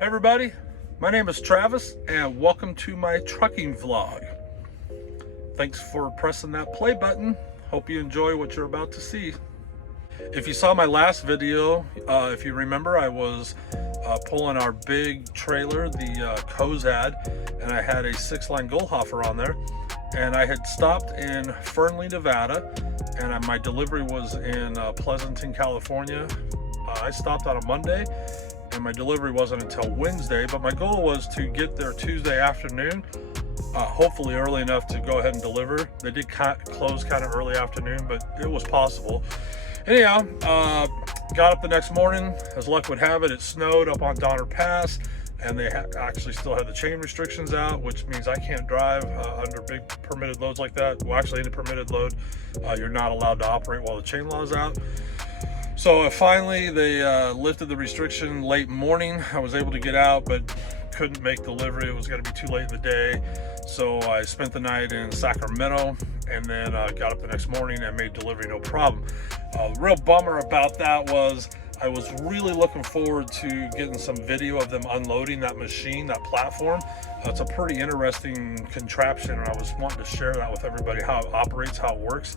Hey everybody, my name is Travis and welcome to my trucking vlog. Thanks for pressing that play button. Hope you enjoy what you're about to see. If you saw my last video, if you remember, I was pulling our big trailer, the Kozad, and I had a 6-line Goldhofer on there. And I had stopped in Fernley, Nevada, and my delivery was in Pleasanton, California. I stopped on a Monday, and my delivery wasn't until Wednesday, but my goal was to get there Tuesday afternoon, hopefully early enough to go ahead and deliver. They did close kind of early afternoon, but it was possible. Anyhow, got up the next morning. As luck would have it, it snowed up on Donner Pass, and they actually still had the chain restrictions out, which means I can't drive under big permitted loads like that. Well, actually, any permitted load, you're not allowed to operate while the chain law's out. So finally, they lifted the restriction late morning. I was able to get out, but couldn't make delivery. It was going to be too late in the day. So I spent the night in Sacramento, and then got up the next morning and made delivery no problem. The real bummer about that was I was really looking forward to getting some video of them unloading that machine, that platform. It's a pretty interesting contraption, and I was wanting to share that with everybody, how it operates, how it works.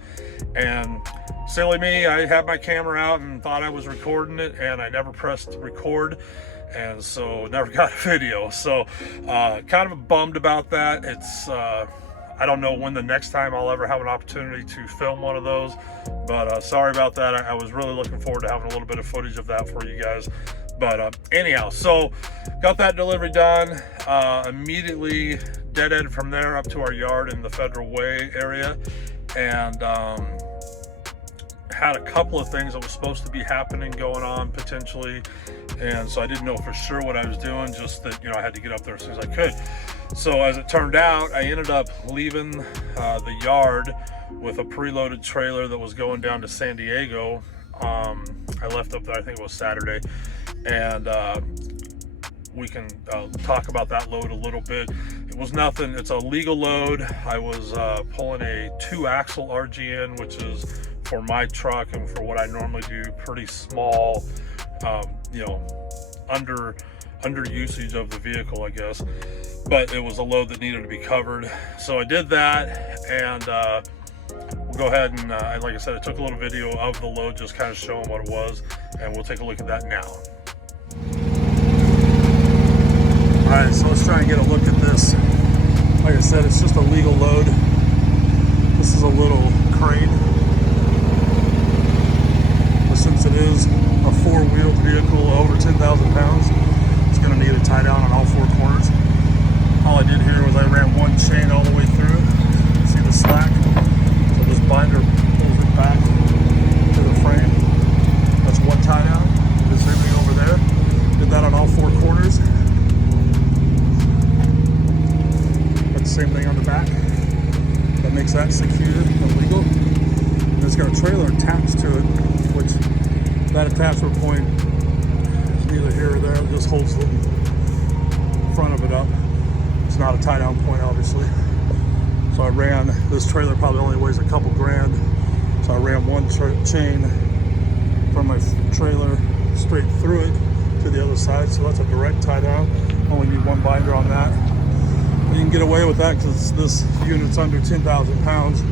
And silly me, I had my camera out and thought I was recording it, and I never pressed record, and so never got a video. So kind of bummed about that. It's I don't know when the next time I'll ever have an opportunity to film one of those, but sorry about that. I was really looking forward to having a little bit of footage of that for you guys. But anyhow, so got that delivery done. Immediately dead-ended from there up to our yard in the Federal Way area, and had a couple of things that was supposed to be happening going on potentially, and so I didn't know for sure what I was doing, just that, you know, I had to get up there as soon as I could. So as it turned out, I ended up leaving the yard with a preloaded trailer that was going down to San Diego. I left up there, I think it was Saturday, and we can talk about that load a little bit. It was nothing, it's a legal load. I was pulling a 2-axle RGN, which is for my truck and for what I normally do, pretty small, you know, under usage of the vehicle, I guess. But it was a load that needed to be covered. So I did that, and we'll go ahead and, like I said, I took a little video of the load, just kind of showing what it was, and we'll take a look at that now. All right, so let's try and get a look at this. Like I said, it's just a legal load. This is a little crane. But since it is a 4-wheeled vehicle over 10,000 pounds, it's gonna need a tie down on all 4 corners. All I did here was I ran one chain all the way through. See the slack? So this binder pulls it back to the frame. That's one tie down. Did the same thing over there. Did that on all 4 corners. Did the same thing on the back. That makes that secure and legal. And it's got a trailer attached to it, which that attachment point is neither here or there. It just holds the front of it up. It's not a tie down point, obviously. So I ran, this trailer probably only weighs a couple grand. So I ran one chain from my trailer straight through it to the other side. So that's a direct tie down. Only need one binder on that. And you can get away with that because this unit's under 10,000 pounds.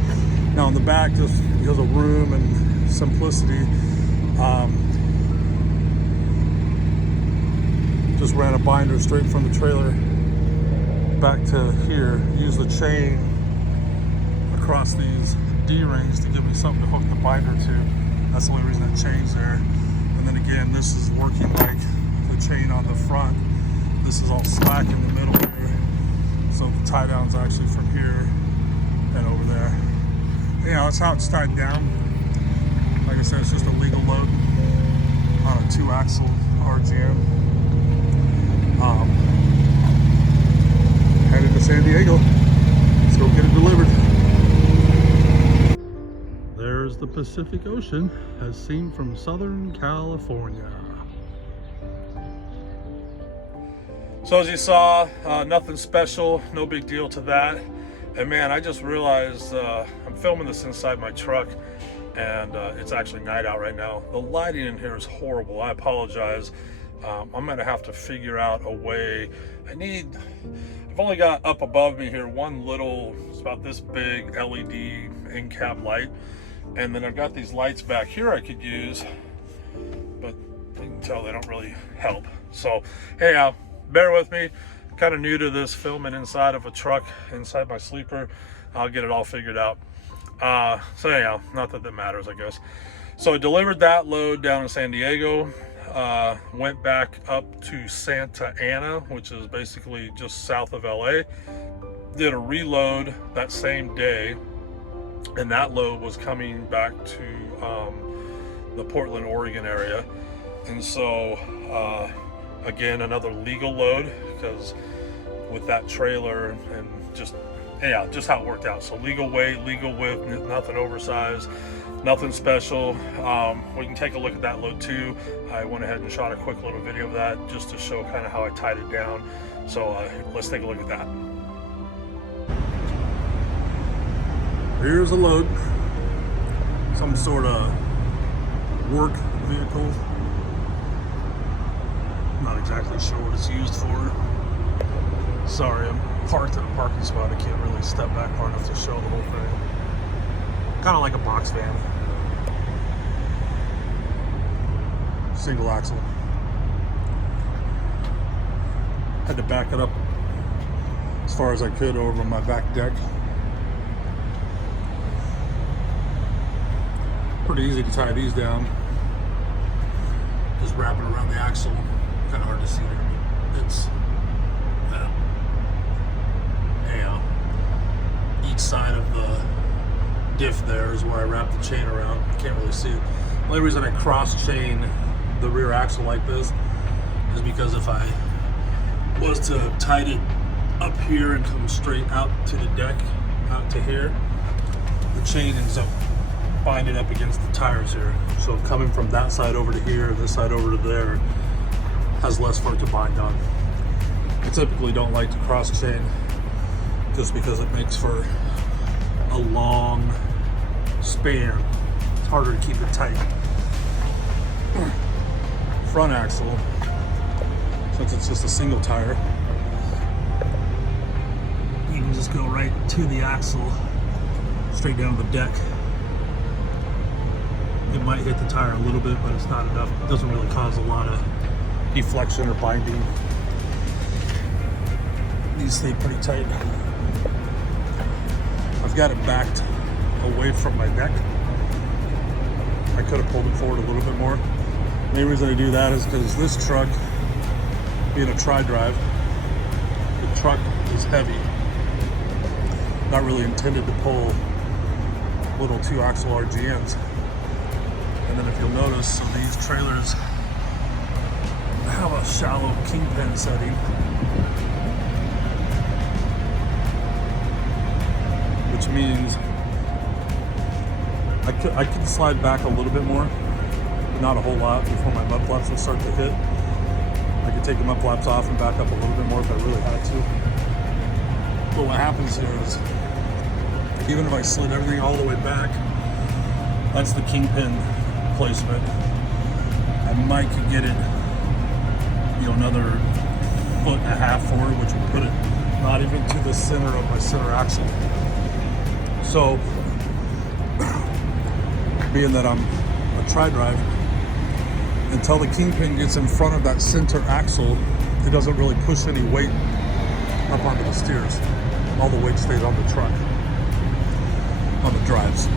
Now on the back, just because of room and simplicity, just ran a binder straight from the trailer back to here. Use the chain across these D-rings to give me something to hook the binder to. That's the only reason it changed there. And then again, this is working like the chain on the front. This is all slack in the middle here. So the tie down's actually from here and over there. Yeah, that's how it's tied down. Like I said, it's just a legal load on a 2-axle RGM. Headed to San Diego. Let's go get it delivered. There's the Pacific Ocean as seen from Southern California. So as you saw, nothing special, no big deal to that. And man, I just realized I'm filming this inside my truck, and it's actually night out right now. The lighting in here is horrible. I apologize. I'm gonna have to figure out a way. I've only got up above me here one little, it's about this big LED in-cab light, and then I've got these lights back here I could use, but you can tell they don't really help. So anyhow, bear with me. Kind of new to this filming inside of a truck, inside my sleeper. I'll get it all figured out. So anyhow, not that that matters, I guess. So I delivered that load down in San Diego. Went back up to Santa Ana, which is basically just south of LA. Did a reload that same day, and that load was coming back to the Portland, Oregon area. And so again, another legal load, because with that trailer and just how it worked out. So legal weight, legal width, nothing oversized, nothing special. We can take a look at that load too. I went ahead and shot a quick little video of that just to show kind of how I tied it down. So let's take a look at that. Here's a load, some sort of work vehicle. Not exactly sure what it's used for. Sorry, I'm parked in a parking spot. I can't really step back far enough to show the whole thing. Kind of like a box van. Single axle. Had to back it up as far as I could over my back deck. Pretty easy to tie these down. Just wrap it around the axle. Kind of hard to see there. It's each side of the diff there is where I wrap the chain around. Can't really see it. The only reason I cross chain the rear axle like this is because if I was to tie it up here and come straight out to the deck, out to here, the chain ends up binding up against the tires here. So coming from that side over to here, this side over to there, has less for it to bind on. I typically don't like to cross chain just because it makes for a long span. It's harder to keep it tight. Front axle, since it's just a single tire, you can just go right to the axle, straight down to the deck. It might hit the tire a little bit, but it's not enough. It doesn't really cause a lot of deflection or binding. These stay pretty tight. I've got it backed away from my neck. I could have pulled it forward a little bit more. The main reason I do that is because this truck, being a tri-drive, the truck is heavy. Not really intended to pull little 2-axle RGNs. And then if you'll notice, so these trailers have a shallow kingpin setting, which means I could slide back a little bit more, not a whole lot, before my mud flaps will start to hit. I could take the mud flaps off and back up a little bit more if I really had to. But what happens here is, even if I slid everything all the way back, that's the kingpin placement. I might could get it, another 1.5 foot forward, which would put it not even to the center of my center axle. So, being that I'm a tri-drive, until the kingpin gets in front of that center axle, it doesn't really push any weight up onto the steers. All the weight stays on the truck, on the drives.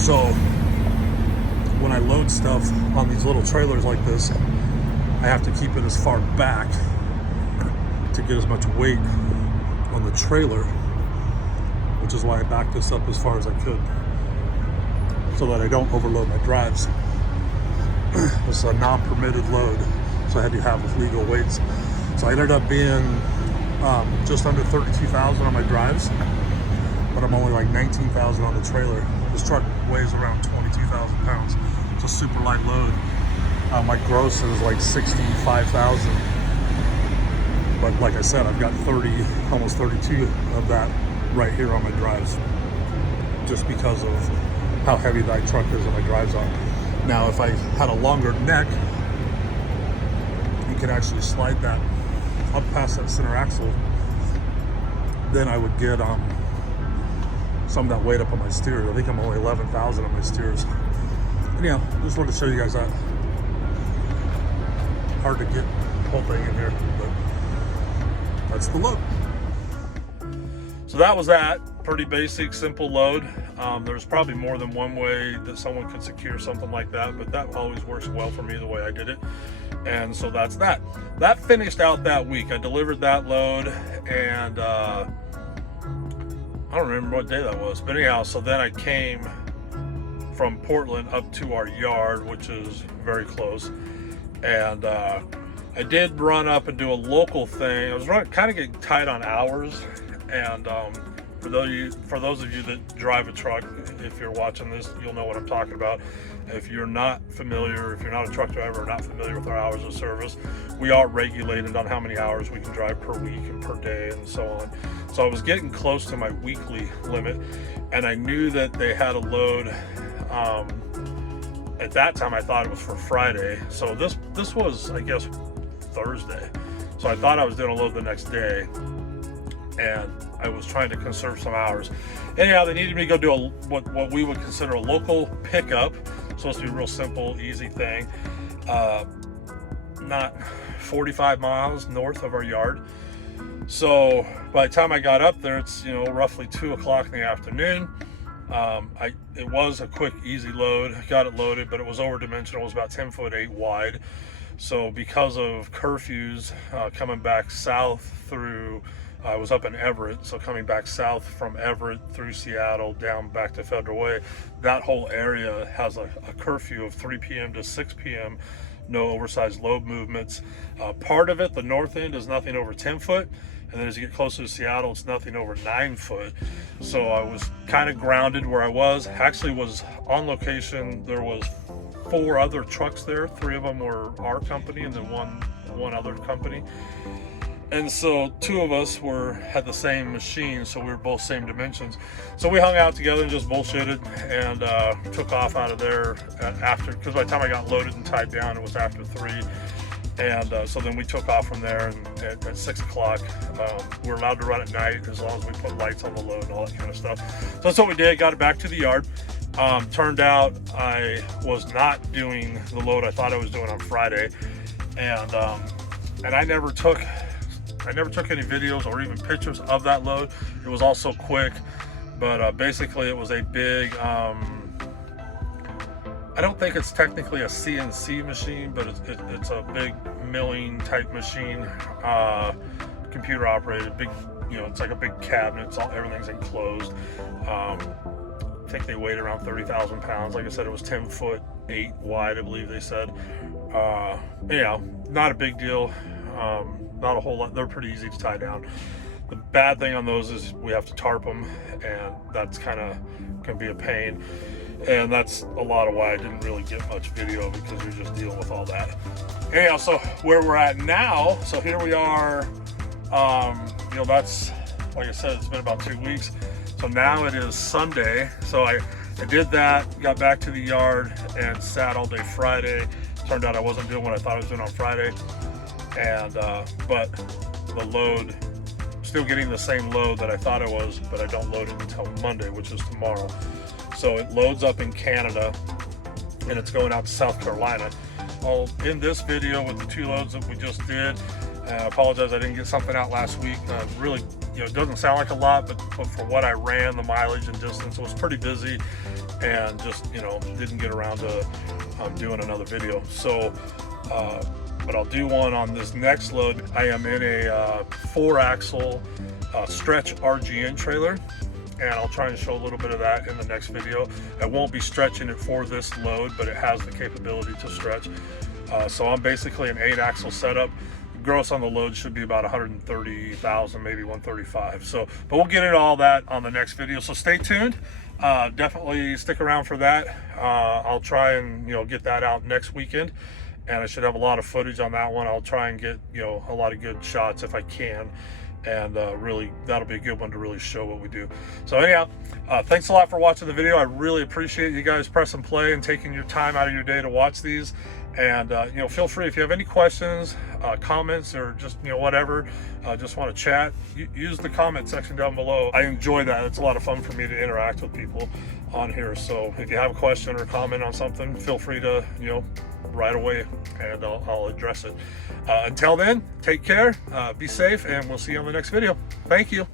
So, when I load stuff on these little trailers like this, I have to keep it as far back to get as much weight on the trailer, which is why I backed this up as far as I could, so that I don't overload my drives. This is a non-permitted load, so I had to have with legal weights. So I ended up being just under 32,000 on my drives, but I'm only like 19,000 on the trailer. This truck weighs around 22,000 pounds. It's a super light load. My gross is like 65,000. But like I said, I've got 30, almost 32 of that right here on my drives, just because of how heavy that truck is and my drives on. Now, if I had a longer neck, you can actually slide that up past that center axle, then I would get some of that weight up on my steers. I think I'm only 11,000 on my steers. Anyhow, just wanted to show you guys that. Hard to get the whole thing in here, but that's the load. So that was that. Pretty basic, simple load. There's probably more than one way that someone could secure something like that, but that always works well for me the way I did it. And so that's that. That finished out that week. I delivered that load, and I don't remember what day that was, but anyhow, so then I came from Portland up to our yard, which is very close, and I did run up and do a local thing. I was kind of getting tight on hours, and for those of you that drive a truck, if you're watching this, you'll know what I'm talking about. If you're not familiar, if you're not a truck driver or not familiar with our hours of service, we are regulated on how many hours we can drive per week and per day and so on. So I was getting close to my weekly limit, and I knew that they had a load. At that time, I thought it was for Friday. So this was, I guess, Thursday. So I thought I was doing a load the next day, and I was trying to conserve some hours. Anyhow, they needed me to go do what we would consider a local pickup. Supposed to be a real simple, easy thing. Not 45 miles north of our yard. So by the time I got up there, it's roughly 2 o'clock in the afternoon. It was a quick, easy load. I got it loaded, but it was over-dimensional. It was about 10'8" wide. So because of curfews coming back south through, I was up in Everett, so coming back south from Everett through Seattle down back to Federal Way, that whole area has a curfew of 3 p.m. to 6 p.m. No oversized load movements. Part of it, the north end, is nothing over 10 foot. And then as you get closer to Seattle, it's nothing over 9 foot. So I was kind of grounded where I was. Actually was on location. There was 4 other trucks there. 3 of them were our company, and then one other company. And so 2 of us had the same machine, so we were both same dimensions. So we hung out together and just bullshitted, and took off out of there because by the time I got loaded and tied down, it was after 3. And so then we took off from there, and at 6 o'clock, we're allowed to run at night as long as we put lights on the load and all that kind of stuff. So that's what we did, got it back to the yard. Turned out I was not doing the load I thought I was doing on Friday. And I never took any videos or even pictures of that load. It was all so quick, but basically it was a big, I don't think it's technically a CNC machine, but it's a big milling type machine, computer operated, big, it's like a big cabinet. Everything's enclosed. I think they weighed around 30,000 pounds. Like I said, it was 10'8" wide, I believe they said. Anyhow, not a big deal. Not a whole lot. They're pretty easy to tie down. The bad thing on those is we have to tarp them, and that's kind of can be a pain. And that's a lot of why I didn't really get much video, because you're just dealing with all that. Anyhow, so where we're at now, so here we are, that's, like I said, it's been about 2 weeks. So now it is Sunday. So I did that, got back to the yard, and sat all day Friday. Turned out I wasn't doing what I thought I was doing on Friday. And, but the load, still getting the same load that I thought it was, but I don't load it until Monday, which is tomorrow. So it loads up in Canada, and it's going out to South Carolina. Well, in this video with the 2 loads that we just did, I apologize I didn't get something out last week. Really, it doesn't sound like a lot, but for what I ran, the mileage and distance, it was pretty busy, and just, didn't get around to doing another video. So, but I'll do one on this next load. I am in a 4-axle stretch RGN trailer, and I'll try and show a little bit of that in the next video. I won't be stretching it for this load, but it has the capability to stretch. So I'm basically an 8-axle setup. Gross on the load should be about 130,000, maybe 135. So, but we'll get into all that on the next video. So stay tuned. Definitely stick around for that. I'll try and get that out next weekend, and I should have a lot of footage on that one. I'll try and get a lot of good shots if I can. and really that'll be a good one to really show what we do. So anyhow, thanks a lot for watching the video. I really appreciate you guys pressing play and taking your time out of your day to watch these. And you know, feel free if you have any questions, comments, or just, you know, whatever, just want to chat, use the comment section down below. I enjoy that. It's a lot of fun for me to interact with people on here. So if you have a question or comment on something, feel free to, you know, right away, and I'll address it. Until then, take care, be safe, and we'll see you on the next video. Thank you.